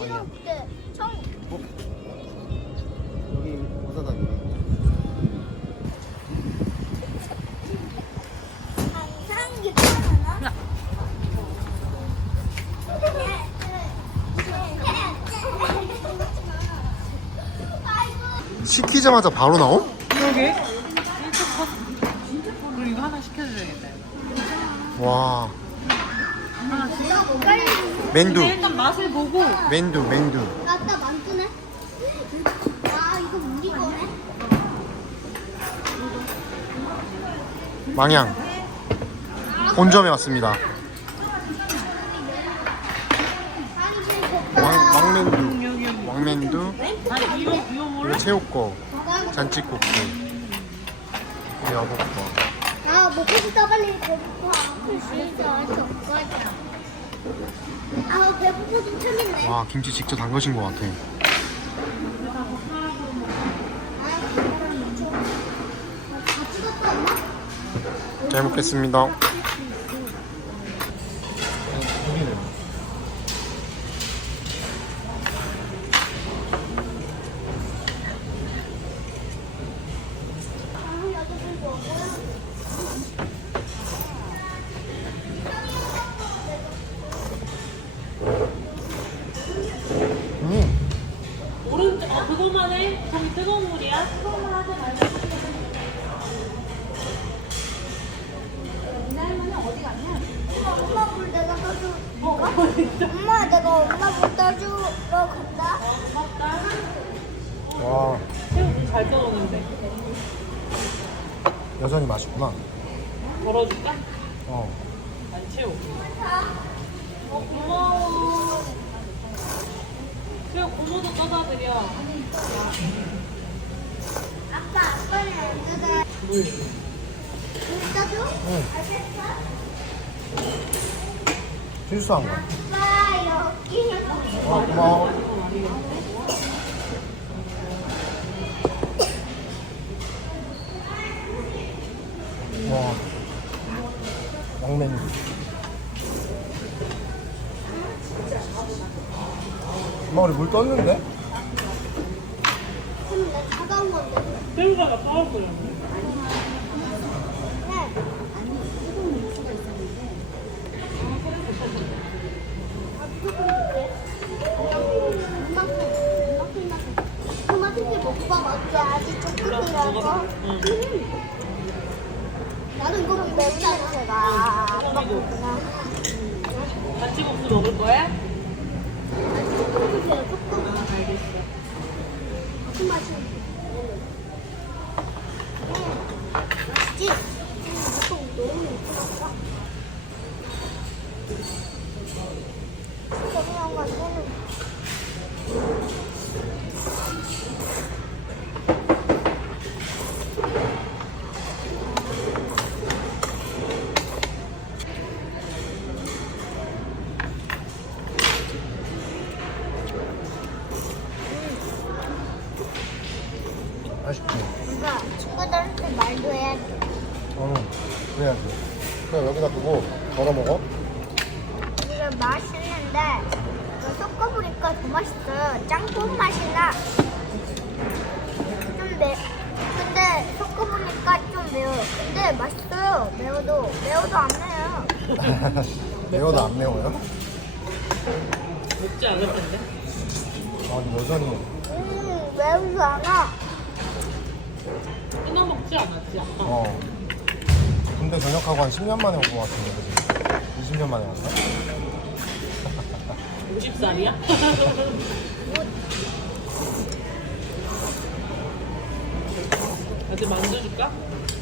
내가 그때 처음 어? 여기 오사다니네. 항상 괜찮아. 시키자마자 바로 나옴? 그러게. 그리고 이거 하나 시켜줘야겠다. 와. 빨리. 맨두. 일단 맛을 보고. 맨두. 아까 만두네. 아 이거 우리 거네. 망향. 본점에 왔습니다. 왕맨두. 여기. 왕맨두. 아니 이거 몰라? 이거 새우꺼. 잔치국수. 여복거. 아 먹고 싶다 빨리 배고파. 진짜 젓가락. 아 배고파 좀 참겠네. 와, 김치 직접 담그신 것 같아. 같이 갔다 왔나? 잘 먹겠습니다. 오른쪽 그거만 해. 저기 뜨거운 물이야. 뜨거운 하지 말고. 엄마 물 내가 떠주. 엄마 내가 엄마 물 떠주러 간다. 와, 새우 잘 떠오는데. 여전히 맛있구나. 덜어줄까? 어. 난 새우. 고마워. 새우 고모도 떠다 드려. 아빠는 언제가 물. 물 떠줘? 응. 알겠어? 실수한 거야. 아빠 여기. 고마워. 와, 왕맨두. 엄마 우리 물 떴는데? 지금 내 차가운 건데. 새우가 싸웠어요. 네. 토마토 먹고 먹지 아직 조금이라서. 나도 이거 매운 냄새가 안 먹구나. 잔치국수 먹을 거야? 조금 알겠어. 무슨 맛이? 맛있지? 보통 너무 예쁘다. 그냥 완전히. 맛있지? 뭔가 친구들한테 말도 해야 돼. 그래야지. 그냥 여기다 두고 덜어 먹어. 이게 맛있는데 이거 섞어보니까 더 맛있어요. 짱뽕 맛이 나. 좀 근데 섞어보니까 좀 매워요. 근데 맛있어요. 매워도 안 매워요. 매워도 안 매워요? 먹지 않을 텐데. 아, 여전히. 매우지 않아. 끊어 먹지 않았지 아까. 군대 전역하고 한 10년 만에 온 것 같은데, 그지? 20년 만에 왔나? 50살이야? 아직 만두 줄까?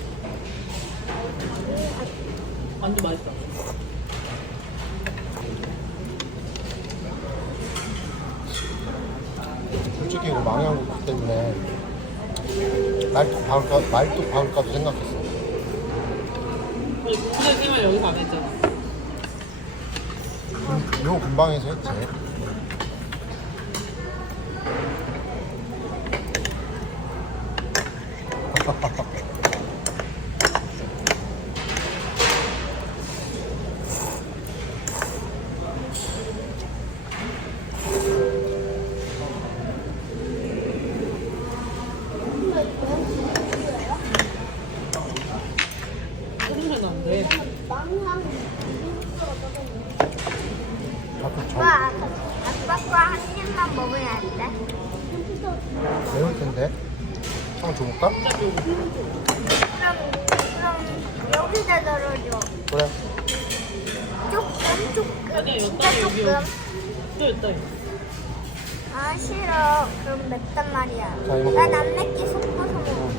만두 맛있어. 솔직히 이거 망향국 때문에 말뚝 박을까도 생각했어. 우리 공부할 생활 여기서 안 했잖아. 요 근방에서 했지. 왜? 빵랑 아까 저 아빠과 한 입만 먹으면 안 돼? 매울 텐데. 한번 줘볼까? 그럼 여기다 덜어줘. 그래. 조금 아니야, 진짜 여기, 조금. 또 있다. 아 싫어. 그럼 맵단 말이야. 자, 이거 난 먹어. 안 맵게 섞어서 먹을 거야.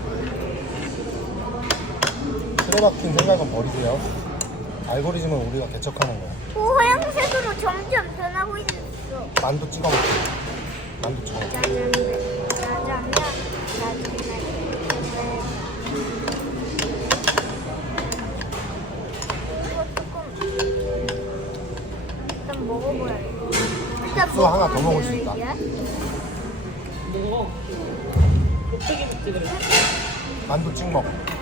틀에 박힌 생각은 버리세요. 알고리즘은 우리가 개척하는 거야. 오, 하얀색으로 점점 변하고 있어. 만두 찍어 먹자. 만두처럼. 짜장면, 짜장면. 이거 조금 일단 먹어봐야겠다. 일단 국수 하나 더 먹을 먹으면 수 있다. 돼요, 이게? 먹어. 곱빼기 먹지 그래. 만두 찍먹.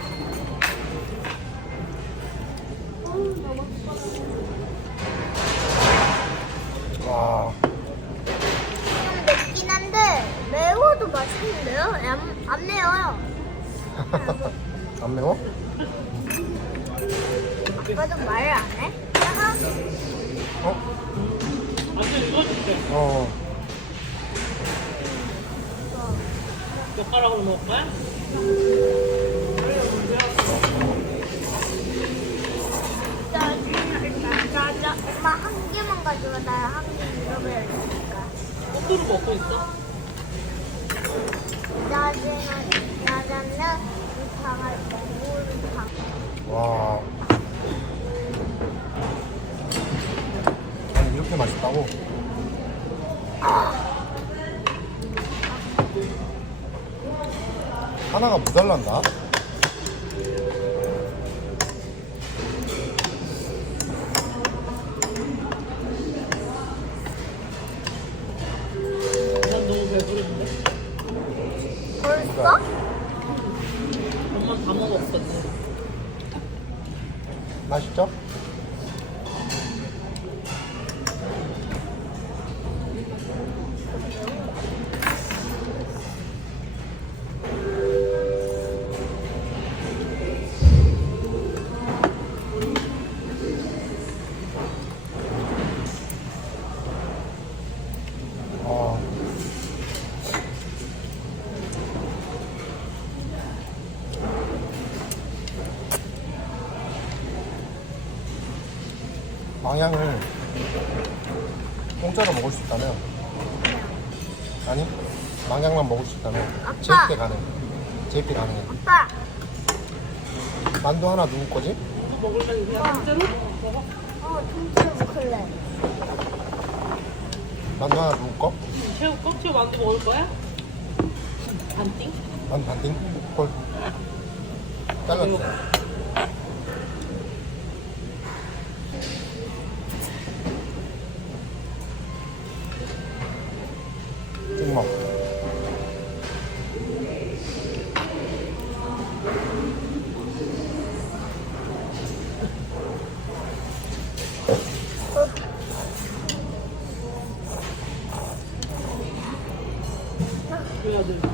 와. 좀 맵긴 한데 매워도 맛있는데요? 안 매워요. 안 매워? 아빠도 말을 안 해? 어? 완전 익어줄게. 어. 젓가락으로 먹을 거야? 짜자. 엄마 한 개만 가져와. 나 한 개 잃어버릴 테니까. 꼬투로 먹고 있어? 짜장면 이탕을 물탕. 와. 아니, 이렇게 맛있다고? 하나가 모자란다? 난 너무 배부른데? 벌써? 엄마 다 먹었거든. 맛있죠? 어. 망향을 공짜로 먹을 수 있다면 아니 망향만 먹을 수 있다면 아빠. 재입대 가능. 재입대 가능해. 아빠. 만두 하나 누구 거지? 또 먹을래? 그냥 진짜로? 먹어. 통째로 먹을래. 만두 하나 누구 거? 새우 껍질 만두 먹을 거야? 반띵? 만두 반띵? 콜. 잘라주세요. 찍먹. 그 아들.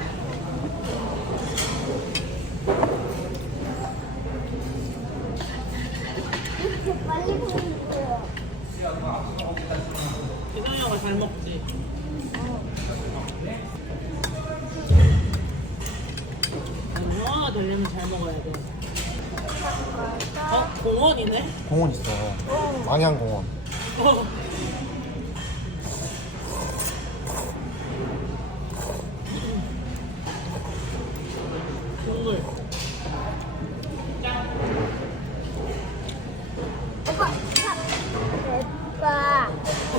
이렇게 빨리 먹어요. 이상이 형아 잘 먹지? 영화가 되려면 잘 먹어야 돼. 어? 공원이네? 공원 있어. 망향공원. 어. 국물. 오빠.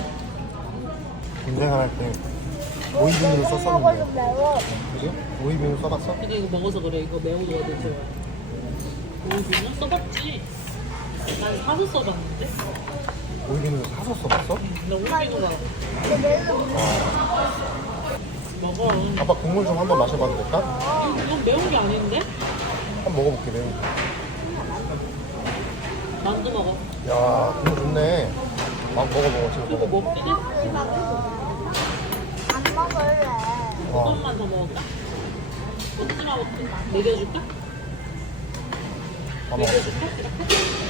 김생활 할 때 오이비누를 먹어도 썼었는데. 매워. 그지? 오이비누 써봤어? 근데 이거 먹어서 그래. 이거 매우거든, 좋아. 오이비누 써봤지? 난 사서 써봤는데? 오이비누를 사서 써봤어? 나 오이비누가 근데 매워. 먹어. 아빠 국물 좀 한번 마셔봐도 될까? 이건 매운 게 아닌데? 한번 먹어볼게 매운 거. 만두 먹어. 야 국물 좋네. 막 먹어 지금 이거 먹어. 먹긴 했어. 안 먹을래. 와. 조금만 더 먹을까? 꼬치라고 먹여줄까? 다 먹어. 먹여줄까? 이렇게?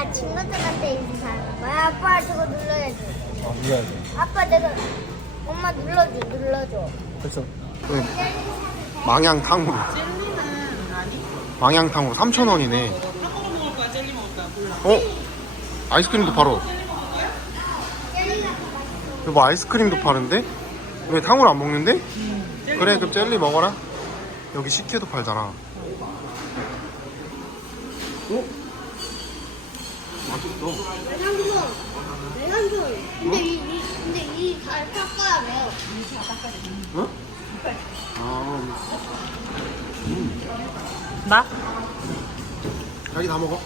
아빠가 친구들한테 인사하는 거야. 아빠 저거 눌러야지. 아, 눌러야지. 아빠 내가 엄마 눌러줘. 됐어. 네. 망향탕으로. 젤리는 아니? 망향탕으로 3,000원이네. 햄버거 먹을 거야? 젤리 먹을 거야? 몰라. 어? 아이스크림도 팔어. 여기 뭐 아이스크림도 파는데? 왜 탕후루 안 먹는데? 그래, 그럼 젤리 먹어라. 여기 식혜도 팔잖아. 어? 맛있어. 외상촌. 근데 이잘 닦아야 돼요. 응? 아, 나? 자기 다 먹어.